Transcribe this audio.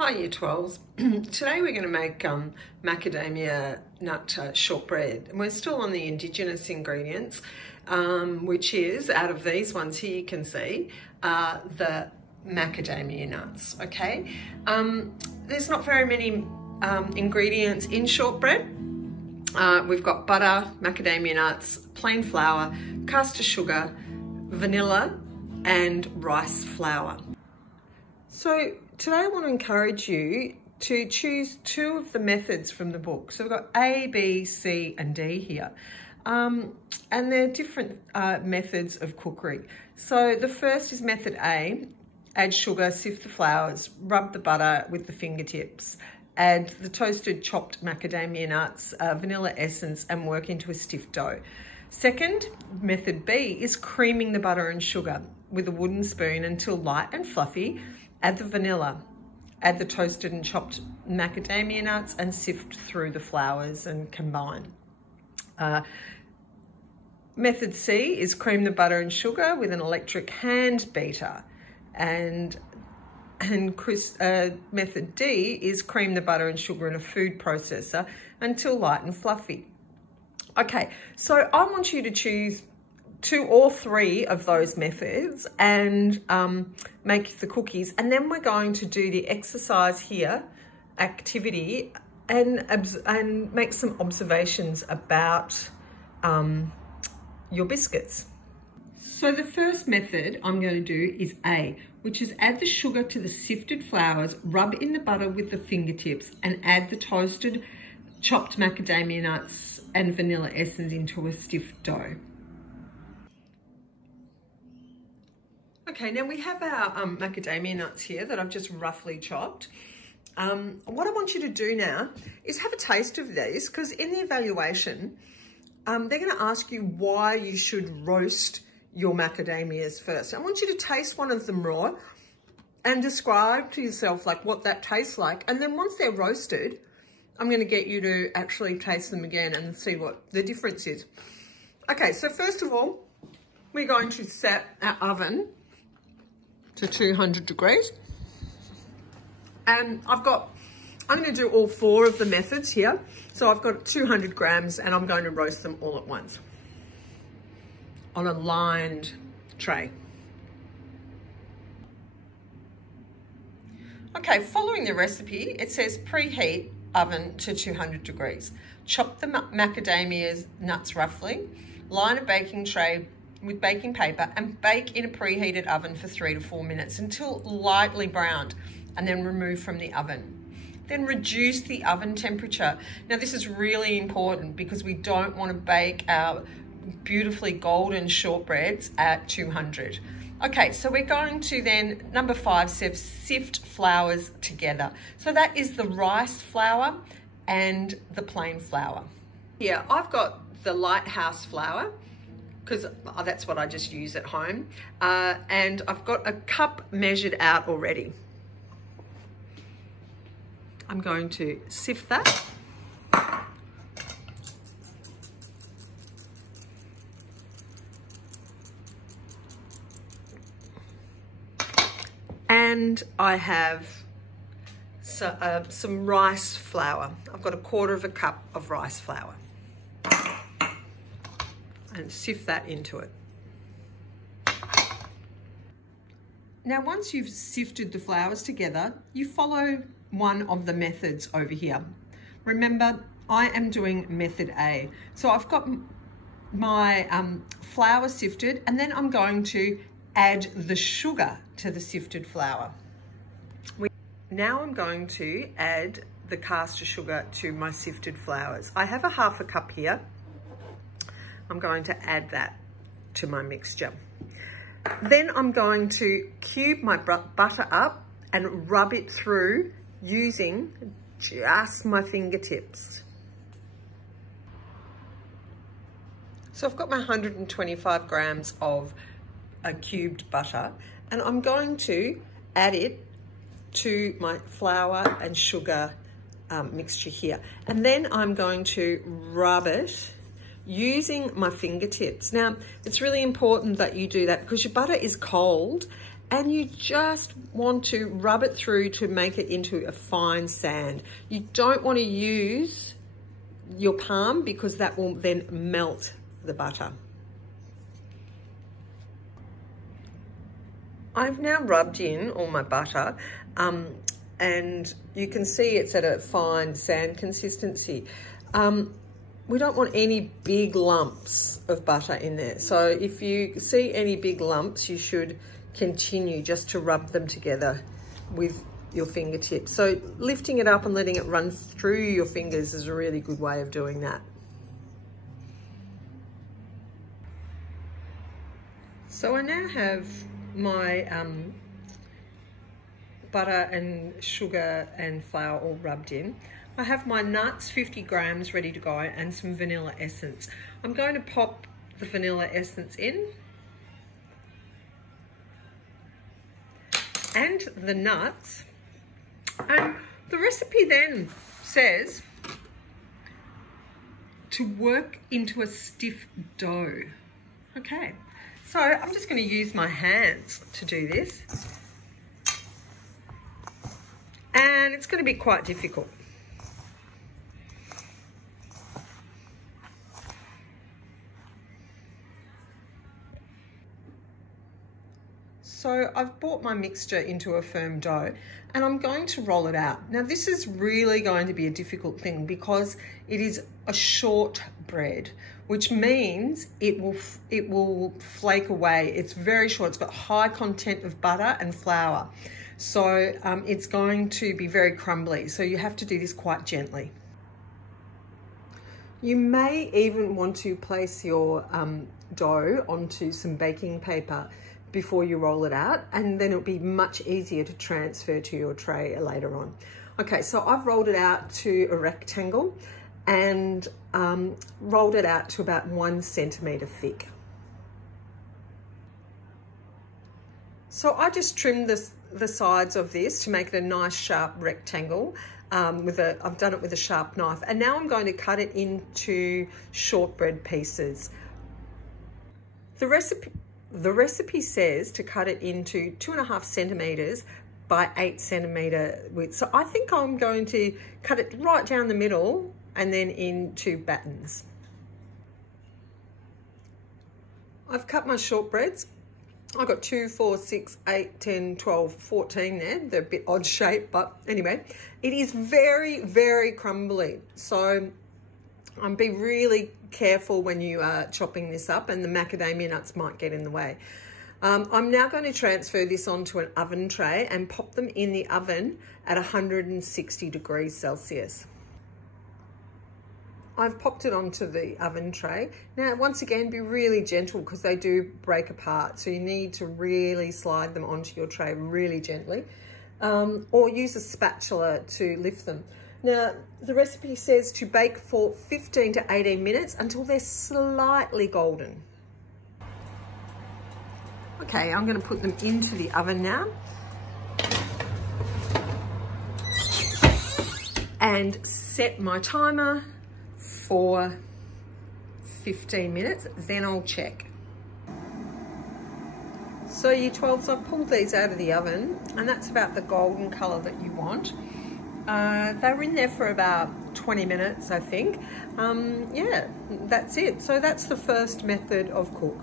Hi Year 12s. Today we're going to make macadamia nut shortbread, and we're still on the Indigenous ingredients, which is, out of these ones here you can see, the macadamia nuts, okay? There's not very many ingredients in shortbread. We've got butter, macadamia nuts, plain flour, caster sugar, vanilla and rice flour. So today I want to encourage you to choose two of the methods from the book. So we've got A, B, C and D here. And they're different methods of cookery. So the first is method A. Add sugar, sift the flours, rub the butter with the fingertips. Add the toasted chopped macadamia nuts, vanilla essence and work into a stiff dough. Second, method B is creaming the butter and sugar with a wooden spoon until light and fluffy. Add the vanilla, add the toasted and chopped macadamia nuts and sift through the flours and combine. Method C is cream the butter and sugar with an electric hand beater. And method D is cream the butter and sugar in a food processor until light and fluffy. Okay, so I want you to choose two or three of those methods and make the cookies, and then we're going to do the exercise here, activity, and make some observations about your biscuits. So the first method I'm going to do is A, which is add the sugar to the sifted flours, rub in the butter with the fingertips and add the toasted chopped macadamia nuts and vanilla essence into a stiff dough. Okay, now we have our macadamia nuts here that I've just roughly chopped. What I want you to do now is have a taste of these, because in the evaluation, they're going to ask you why you should roast your macadamias first. I want you to taste one of them raw and describe to yourself like what that tastes like. And then once they're roasted, I'm going to get you to actually taste them again and see what the difference is. Okay, so first of all, we're going to set our oven to 200 degrees. And I'm going to do all four of the methods here. So I've got 200 grams and I'm going to roast them all at once on a lined tray. Okay, following the recipe, it says preheat oven to 200 degrees. Chop the macadamia nuts roughly, line a baking tray with baking paper and bake in a preheated oven for 3 to 4 minutes until lightly browned, and then remove from the oven. Then reduce the oven temperature. Now this is really important because we don't want to bake our beautifully golden shortbreads at 200. Okay, so we're going to then, number 5 says sift flours together. So that is the rice flour and the plain flour. Here, I've got the lighthouse flour, because that's what I just use at home. And I've got a cup measured out already. I'm going to sift that. And I have some rice flour. I've got 1/4 cup of rice flour. And sift that into it. Now, once you've sifted the flours together, you follow one of the methods over here. Remember, I am doing method A. So I've got my flour sifted, and then I'm going to add the sugar to the sifted flour. Now I'm going to add the caster sugar to my sifted flours. I have 1/2 cup here. I'm going to add that to my mixture. Then I'm going to cube my butter up and rub it through using just my fingertips. So I've got my 125 grams of cubed butter, and I'm going to add it to my flour and sugar mixture here. And then I'm going to rub it using my fingertips. Now, it's really important that you do that because your butter is cold And you just want to rub it through to make it into a fine sand. You don't want to use your palm because that will then melt the butter. I've now rubbed in all my butter and you can see it's at a fine sand consistency. We don't want any big lumps of butter in there. So if you see any big lumps, you should continue just to rub them together with your fingertips. So lifting it up and letting it run through your fingers is a really good way of doing that. So I now have my butter and sugar and flour all rubbed in. I have my nuts, 50 grams, ready to go, and some vanilla essence. I'm going to pop the vanilla essence in and the nuts. And the recipe then says to work into a stiff dough. Okay, so I'm just going to use my hands to do this. And it's going to be quite difficult. So I've brought my mixture into a firm dough and I'm going to roll it out. Now this is really going to be a difficult thing because it is a short bread, which means it will flake away. It's very short, it's got high content of butter and flour. So it's going to be very crumbly. So you have to do this quite gently. You may even want to place your dough onto some baking paper before you roll it out, and then it'll be much easier to transfer to your tray later on. Okay, so I've rolled it out to a rectangle and rolled it out to about 1 centimetre thick. So I just trimmed the sides of this to make it a nice sharp rectangle. I've done it with a sharp knife, and now I'm going to cut it into shortbread pieces. The recipe says to cut it into 2.5 centimetres by 8 centimetre width. So I think I'm going to cut it right down the middle and then into battens. I've cut my shortbreads. I've got 2, 4, 6, 8, 10, 12, 14 there. They're a bit odd shape, but anyway, it is very, very crumbly. So be really careful when you are chopping this up, and the macadamia nuts might get in the way. I'm now going to transfer this onto an oven tray and pop them in the oven at 160 degrees Celsius. I've popped it onto the oven tray. Now, once again, be really gentle because they do break apart. So you need to really slide them onto your tray really gently, or use a spatula to lift them. Now, the recipe says to bake for 15 to 18 minutes until they're slightly golden. Okay, I'm going to put them into the oven now. And set my timer for 15 minutes, then I'll check. So you 12s, I've pulled these out of the oven, and that's about the golden colour that you want. They were in there for about 20 minutes, I think. Yeah, that's it. So that's the first method of cook.